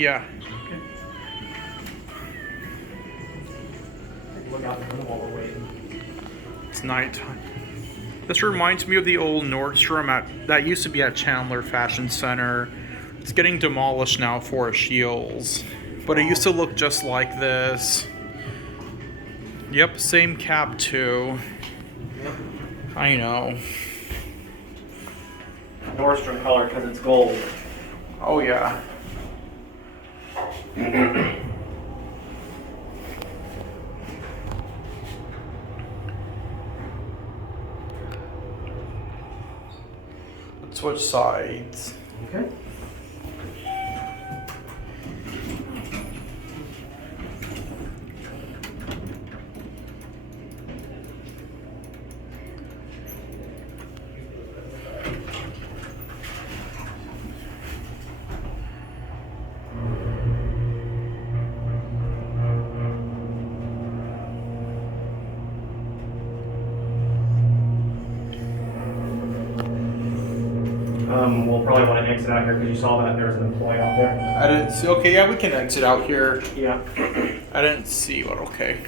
Yeah. Look out the window while we're waiting. It's nighttime. This reminds me of the old Nordstrom that used to be at Chandler Fashion Center. It's getting demolished now for a Scheels. But it used to look just like this. Yep, same cap too. Yep. I know. Nordstrom color because it's gold. Oh yeah. Let's switch sides. Okay. We'll probably want to exit out here because you saw that there's an employee out there. I didn't see. Okay, yeah, we can exit out here. Yeah. I didn't see, but okay.